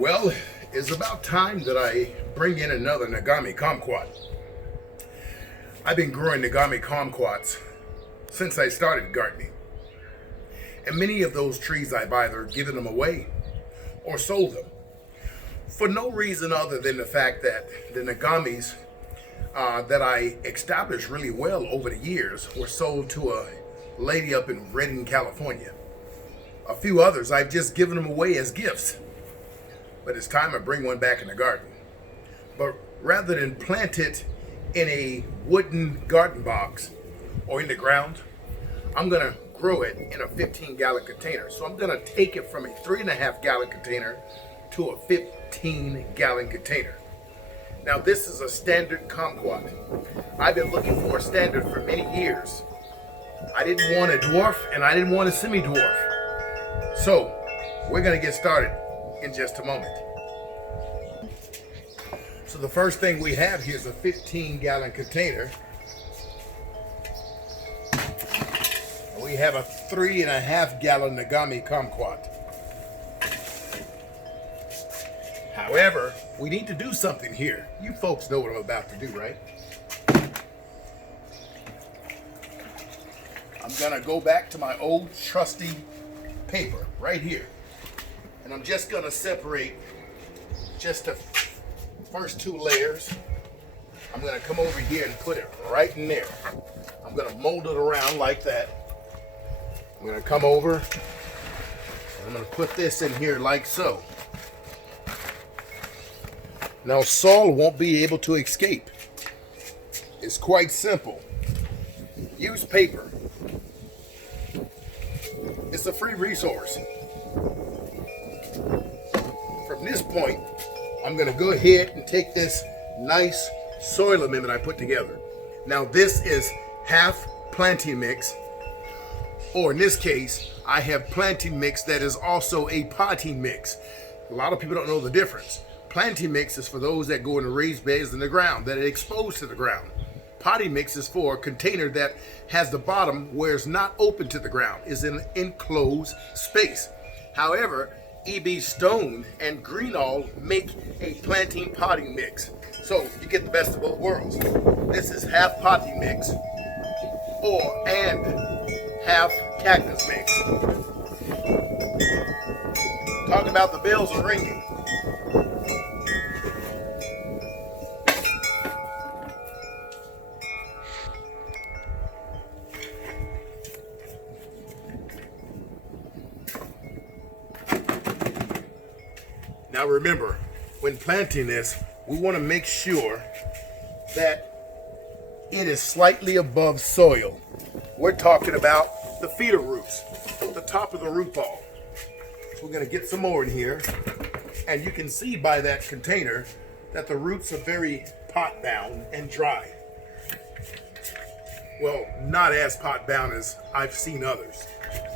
Well, it's about time that I bring in another Nagami Kumquat. I've been growing Nagami Kumquats since I started gardening. And many of those trees I've either given them away or sold them. For no reason other than the fact that the Nagamis that I established really well over the years were sold to a lady up in Redding, California. A few others I've just given them away as gifts. But it's time I bring one back in the garden. But rather than plant it in a wooden garden box or in the ground, I'm gonna grow it in a 15-gallon container. So I'm gonna take it from a 3.5-gallon container to a 15-gallon container. Now this is a standard kumquat. I've been looking for a standard for many years. I didn't want a dwarf and I didn't want a semi-dwarf. So we're gonna get started in just a moment. So the first thing we have here is a 15-gallon container. We have a 3.5-gallon Nagami Kumquat. However, we need to do something here. You folks know what I'm about to do, right? I'm gonna go back to my old trusty paper right here. And I'm just gonna separate just the first 2 layers. I'm gonna come over here and put it right in there. I'm gonna mold it around like that. I'm gonna come over and I'm gonna put this in here like so. Now soil won't be able to escape. It's quite simple. Use paper. It's a free resource. From this point, I'm gonna go ahead and take this nice soil amendment I put together. Now this is half planting mix, or in this case, I have planting mix that is also a potting mix. A lot of people don't know the difference. Planting mix is for those that go in the raised beds in the ground, that are exposed to the ground. Potting mix is for a container that has the bottom where it's not open to the ground, is in an enclosed space. However, E.B. Stone and Greenall make a planting potting mix. So you get the best of both worlds. This is half potting mix and half cactus mix. Talk about the bells are ringing. Now remember, when planting this, we want to make sure that it is slightly above soil. We're talking about the feeder roots, the top of the root ball. So we're going to get some more in here. And you can see by that container that the roots are very pot bound and dry. Well, not as pot bound as I've seen others,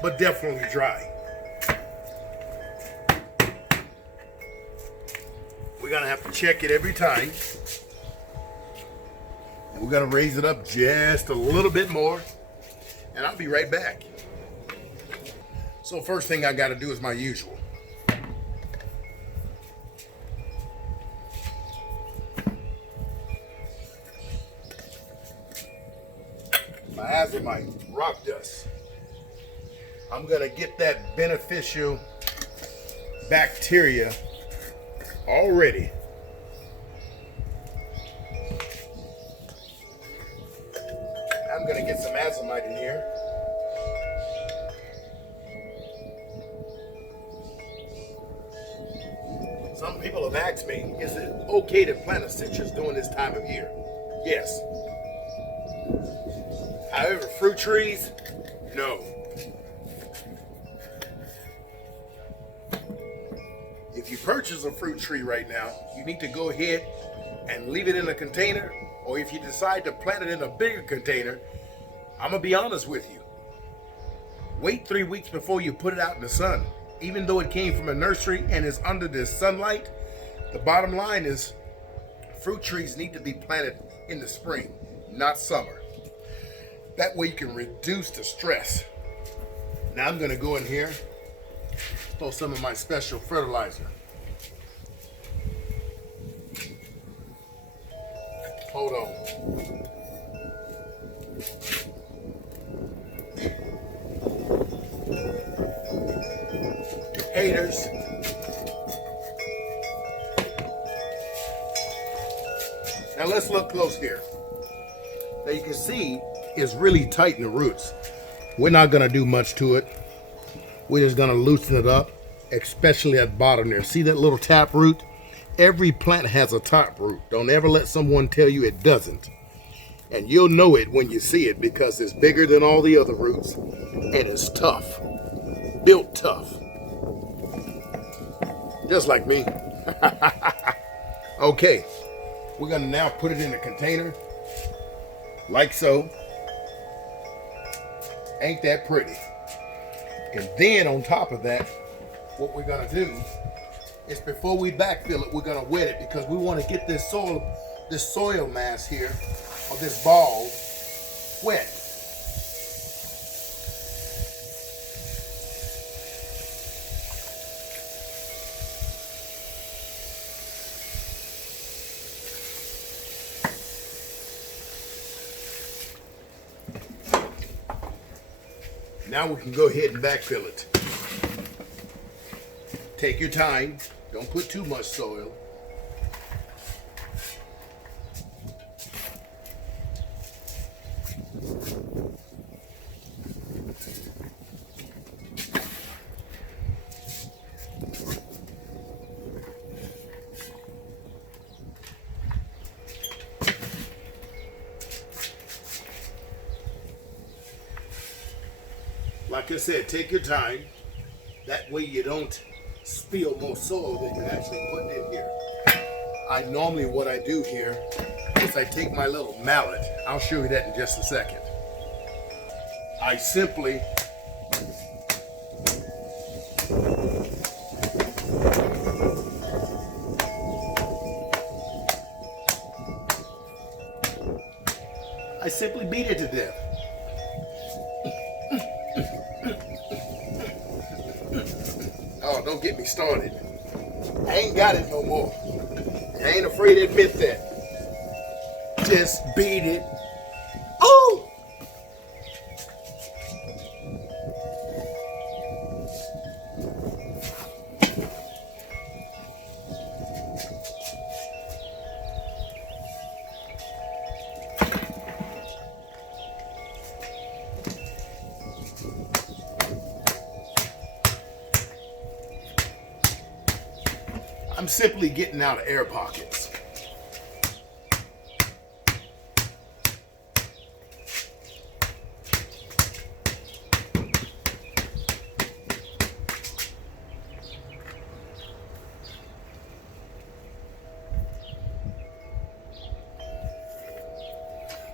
but definitely dry. We're gonna have to check it every time. We're gonna raise it up just a little bit more, and I'll be right back. So first thing I gotta do is my usual. My azomite, rock dust. I'm gonna get that beneficial bacteria already. I'm gonna get some azomite in here. Some people have asked me, is it okay to plant a citrus during this time of year? Yes. However, fruit trees, no. If you purchase a fruit tree right now, you need to go ahead and leave it in a container, or if you decide to plant it in a bigger container, I'm gonna be honest with you. Wait 3 weeks before you put it out in the sun. Even though it came from a nursery and is under the sunlight, the bottom line is fruit trees need to be planted in the spring, not summer. That way you can reduce the stress. Now I'm gonna go in here, throw some of my special fertilizer. Hold on. Haters. Now let's look close here. Now you can see it's really tight in the roots. We're not gonna do much to it. We're just gonna loosen it up, especially at the bottom there. See that little tap root? Every plant has a top root. Don't ever let someone tell you it doesn't. And you'll know it when you see it because it's bigger than all the other roots and it's tough, built tough. Just like me. Okay, we're gonna now put it in a container, like so. Ain't that pretty? And then on top of that, what we're gonna do is before we backfill it, we're gonna wet it because we want to get this soil mass here, or this ball, wet. Now we can go ahead and backfill it. Take your time. Don't put too much soil. Like I said, take your time. That way you don't spill more soil than you're actually putting in here. Normally what I do here is I take my little mallet. I'll show you that in just a second. I simply beat it to death. Oh, don't get me started. I ain't got it no more. I ain't afraid to admit that. Just beat it. Oh! I'm simply getting out of air pockets.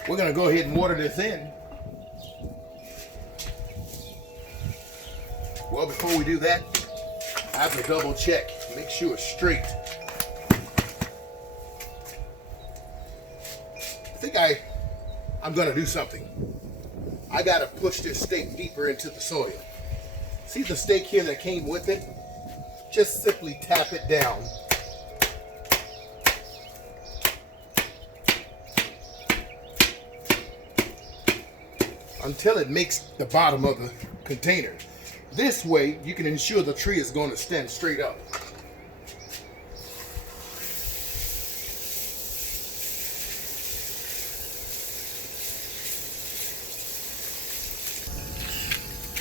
We're going to go ahead and water this in. Well, before we do that, I have to double check. Make sure it's straight. I think I'm gonna do something. I gotta push this stake deeper into the soil. See the stake here that came with it? Just simply tap it down. Until it makes the bottom of the container. This way, you can ensure the tree is going to stand straight up.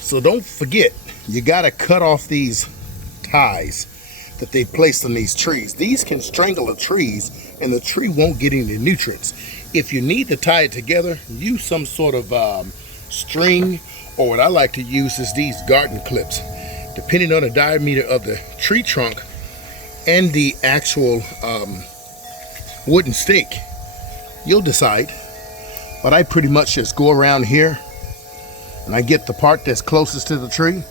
So don't forget, you got to cut off these ties that they placed on these trees. These can strangle the trees and the tree won't get any nutrients. If you need to tie it together, use some sort of string, or what I like to use is these garden clips. Depending on the diameter of the tree trunk and the actual wooden stake, you'll decide. But I pretty much just go around here and I get the part that's closest to the tree.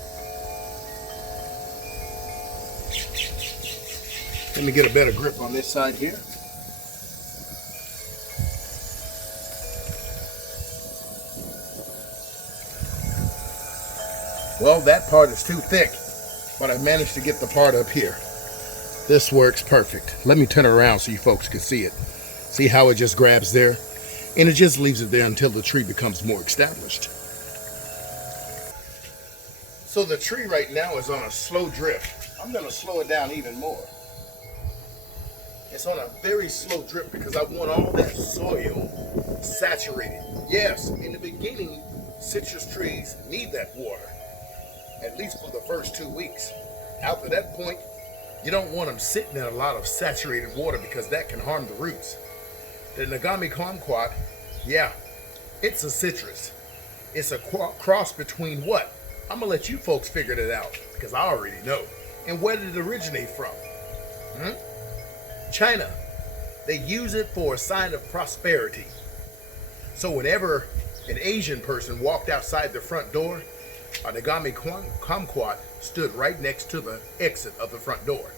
Let me get a better grip on this side here. Well, that part is too thick, but I managed to get the part up here. This works perfect. Let me turn it around so you folks can see it. See how it just grabs there? And it just leaves it there until the tree becomes more established. So the tree right now is on a slow drip. I'm going to slow it down even more. It's on a very slow drip because I want all that soil saturated. Yes, in the beginning, citrus trees need that water, at least for the first 2 weeks. After that point, you don't want them sitting in a lot of saturated water because that can harm the roots. The Nagami Kumquat, yeah, it's a citrus. It's a cross between what? I'm going to let you folks figure that out because I already know. And where did it originate from? China. They use it for a sign of prosperity. So whenever an Asian person walked outside the front door, a Nagami Kumquat stood right next to the exit of the front door.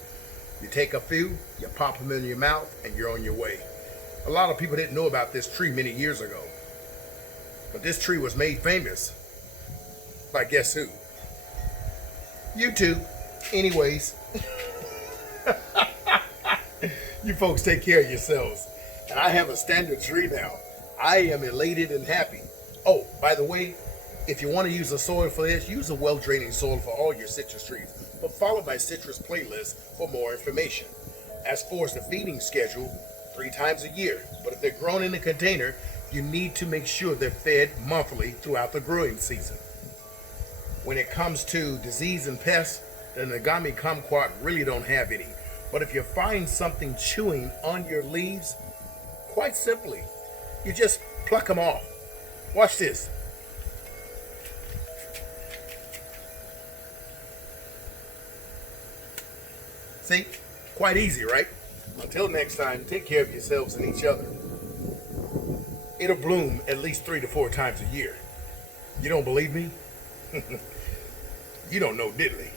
You take a few, you pop them in your mouth, and you're on your way. A lot of people didn't know about this tree many years ago. But this tree was made famous by guess who? YouTube. Anyways. You folks take care of yourselves. And I have a standard tree now. I am elated and happy. Oh, by the way, if you want to use a soil for this, use a well-draining soil for all your citrus trees. But follow my citrus playlist for more information. As far as the feeding schedule, 3 times a year. But if they're grown in a container, you need to make sure they're fed monthly throughout the growing season. When it comes to disease and pests, the Nagami Kumquat really don't have any. But if you find something chewing on your leaves, quite simply, you just pluck them off. Watch this. See? Quite easy, right? Until next time, take care of yourselves and each other. It'll bloom at least 3 to 4 times a year. You don't believe me? You don't know diddly.